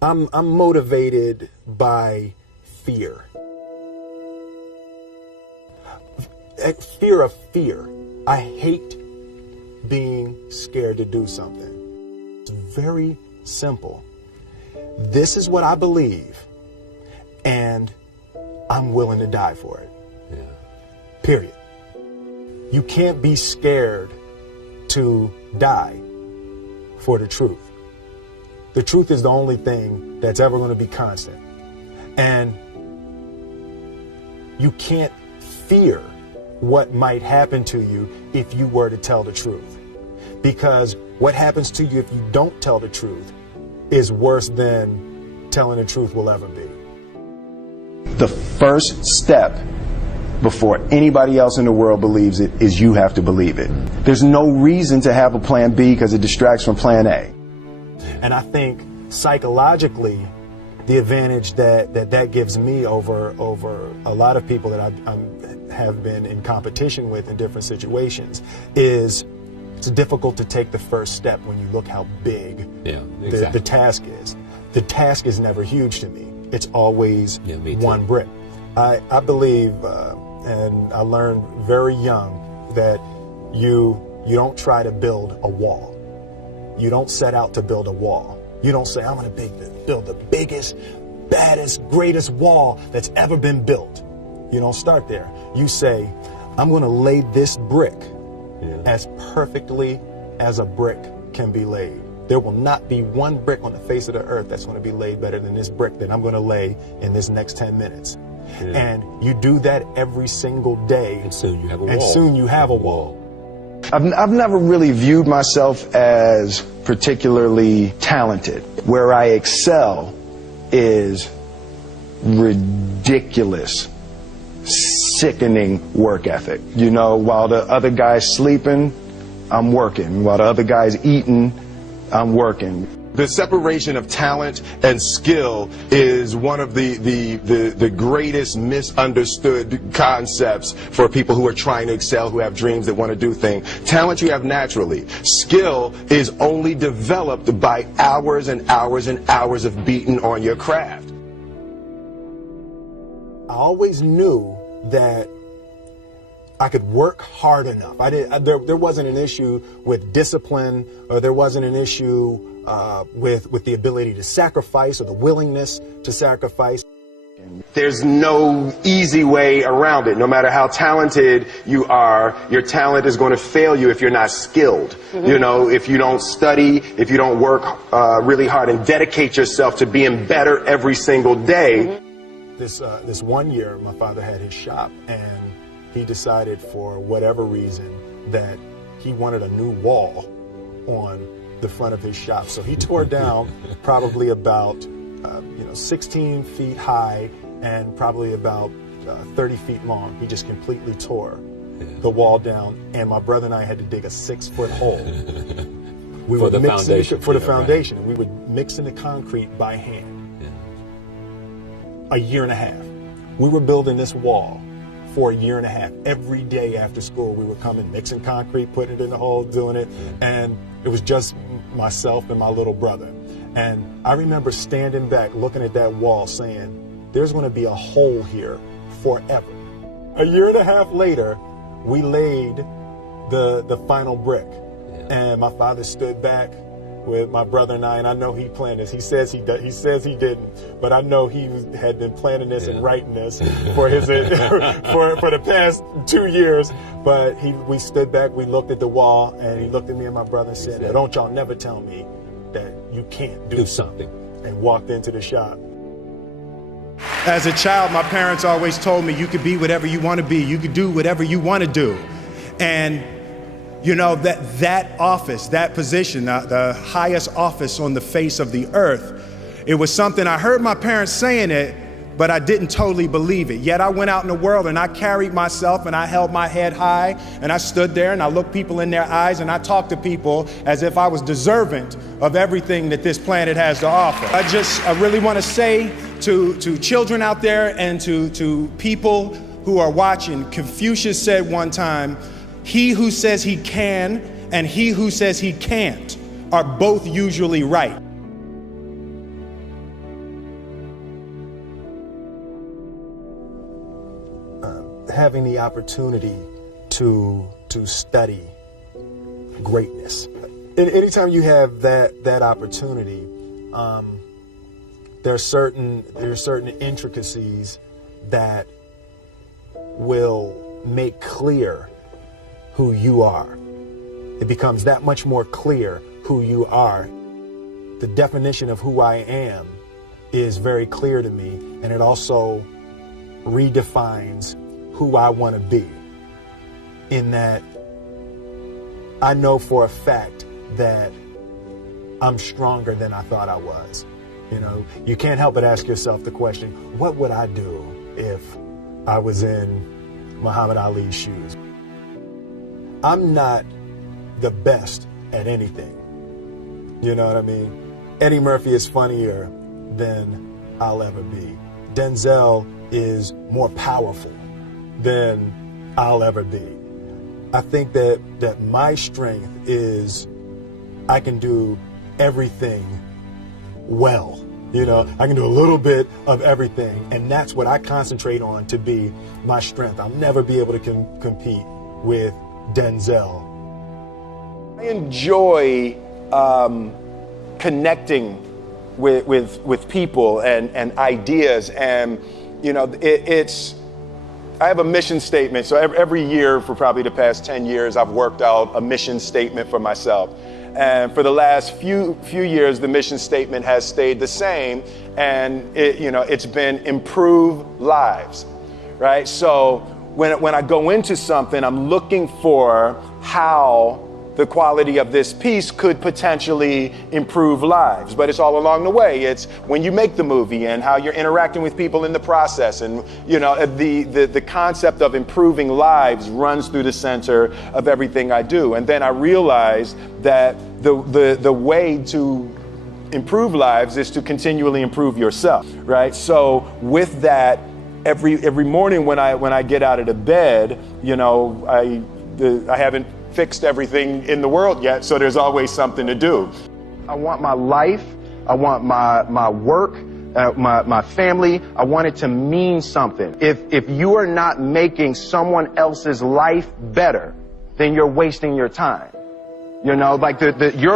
I'm motivated by fear. Fear of fear. I hate being scared to do something. It's very simple. This is what I believe, and I'm willing to die for it. Yeah. Period. You can't be scared to die for the truth. The truth is the only thing that's ever going to be constant. And you can't fear what might happen to you if you were to tell the truth. Because what happens to you if you don't tell the truth is worse than telling the truth will ever be. The first step before anybody else in the world believes it is you have to believe it. There's no reason to have a plan B because it distracts from plan A. And I think psychologically, the advantage that gives me over a lot of people that I have been in competition with in different situations is it's difficult to take the first step when you look how big the task is. The task is never huge to me. It's always one brick. I believe, and I learned very young, that you don't try to build a wall. You don't set out to build a wall. You don't say, I'm going to build the biggest, baddest, greatest wall that's ever been built. You don't start there. You say, I'm going to lay this brick as perfectly as a brick can be laid. There will not be one brick on the face of the earth that's going to be laid better than this brick that I'm going to lay in this next 10 minutes. And you do that every single day. And soon you have a wall. And soon you have a wall. I've never really viewed myself as particularly talented. Where I excel is ridiculous, sickening work ethic. You know, while the other guy's sleeping, I'm working. While the other guy's eating, I'm working. The separation of talent and skill is one of the greatest misunderstood concepts for people who are trying to excel, who have dreams, that want to do things. Talent you have naturally. Skill is only developed by hours and hours and hours of beating on your craft. I always knew that I could work hard enough. There wasn't an issue with discipline, or there wasn't an issue with the ability to sacrifice or the willingness to sacrifice. There's no easy way around it. No matter how talented you are, your talent is going to fail you if you're not skilled. You know, if you don't study, if you don't work really hard and dedicate yourself to being better every single day. This one year, my father had his shop, and he decided for whatever reason that he wanted a new wall on the front of his shop. So he tore down probably about 16 feet high and probably about 30 feet long. He just completely tore the wall down, and my brother and I had to dig a 6-foot hole. For the foundation. For the foundation. We would mix in the concrete by hand. A year and a half. We were building this wall for a year and a half. Every day after school, we would come in, mixing concrete, putting it in the hole, doing it. And it was just myself and my little brother. And I remember standing back, looking at that wall, saying, there's going to be a hole here forever. A year and a half later, we laid the final brick. And my father stood back with my brother and I know he planned this. He says he didn't, but I know he had been planning this and writing this for his for the past 2 years. But we stood back, we looked at the wall, and he looked at me and my brother and said, "Don't y'all never tell me that you can't do something," and walked into the shop. As a child, my parents always told me, you could be whatever you want to be, you could do whatever you want to do. And you know, that office, that position, the highest office on the face of the earth, it was something I heard my parents saying it, but I didn't totally believe it. Yet I went out in the world and I carried myself and I held my head high and I stood there and I looked people in their eyes and I talked to people as if I was deserving of everything that this planet has to offer. I really want to say to children out there and to people who are watching, Confucius said one time, he who says he can and he who says he can't are both usually right. having the opportunity to study greatness. And anytime you have that opportunity, there are certain intricacies that will make clear who you are. It becomes that much more clear who you are. The definition of who I am is very clear to me, and it also redefines who I want to be, in that I know for a fact that I'm stronger than I thought I was. You know, you can't help but ask yourself the question, what would I do if I was in Muhammad Ali's shoes? I'm not the best at anything. You know what I mean? Eddie Murphy is funnier than I'll ever be. Denzel is more powerful than I'll ever be. I think that my strength is I can do everything well. You know, I can do a little bit of everything, and that's what I concentrate on to be my strength. I'll never be able to compete with Denzel. I enjoy connecting with people and ideas, and you know, I have a mission statement. So every year for probably the past 10 years, I've worked out a mission statement for myself. And for the last few years, the mission statement has stayed the same, and it's been improve lives, right? So when I go into something, I'm looking for how the quality of this piece could potentially improve lives. But it's all along the way. It's when you make the movie and how you're interacting with people in the process. And the concept of improving lives runs through the center of everything I do. And then I realized that the way to improve lives is to continually improve yourself, right? So with that, every morning when I get out of the bed, I haven't fixed everything in the world yet, so there's always something to do. I want my life, I want my work, my family, I want it to mean something. If you are not making someone else's life better, then you're wasting your time. Your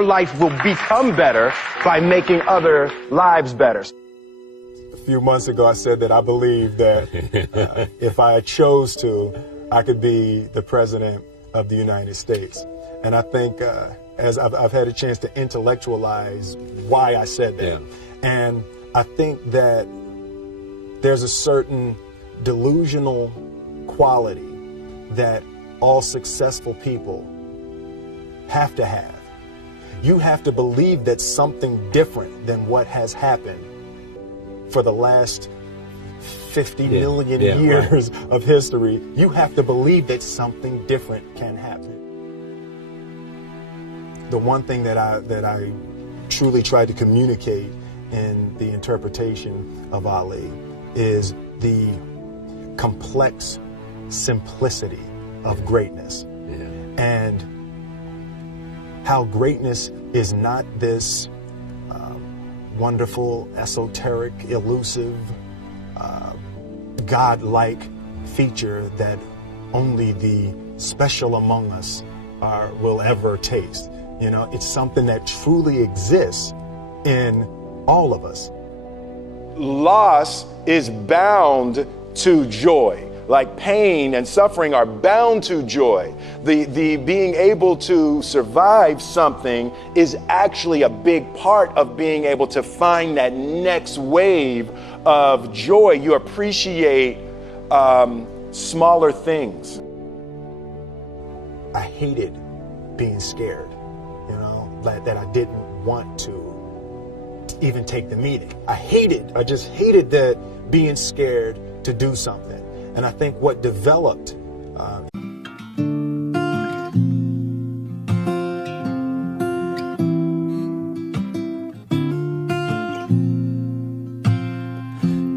life will become better by making other lives better. A few months ago, I said that I believe that if I chose to, I could be the president of the United States. And I think as I've had a chance to intellectualize why I said that. Yeah. And I think that there's a certain delusional quality that all successful people have to have. You have to believe that something different than what has happened for the last 50 million years of history. You have to believe that something different can happen. The one thing that I truly tried to communicate in the interpretation of Ali is the complex simplicity of greatness. And how greatness is not this wonderful, esoteric, elusive, God-like feature that only the special among us will ever taste. It's something that truly exists in all of us. Loss is bound to joy. Like pain and suffering are bound to joy. The being able to survive something is actually a big part of being able to find that next wave of joy. You appreciate smaller things. I hated being scared, that I didn't want to even take the meeting. I just hated that being scared to do something. And I think what developed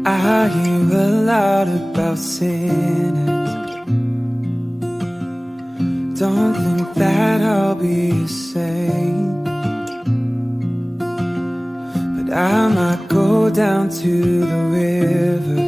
I hear a lot about sinners. Don't think that I'll be a saint, but I might go down to the river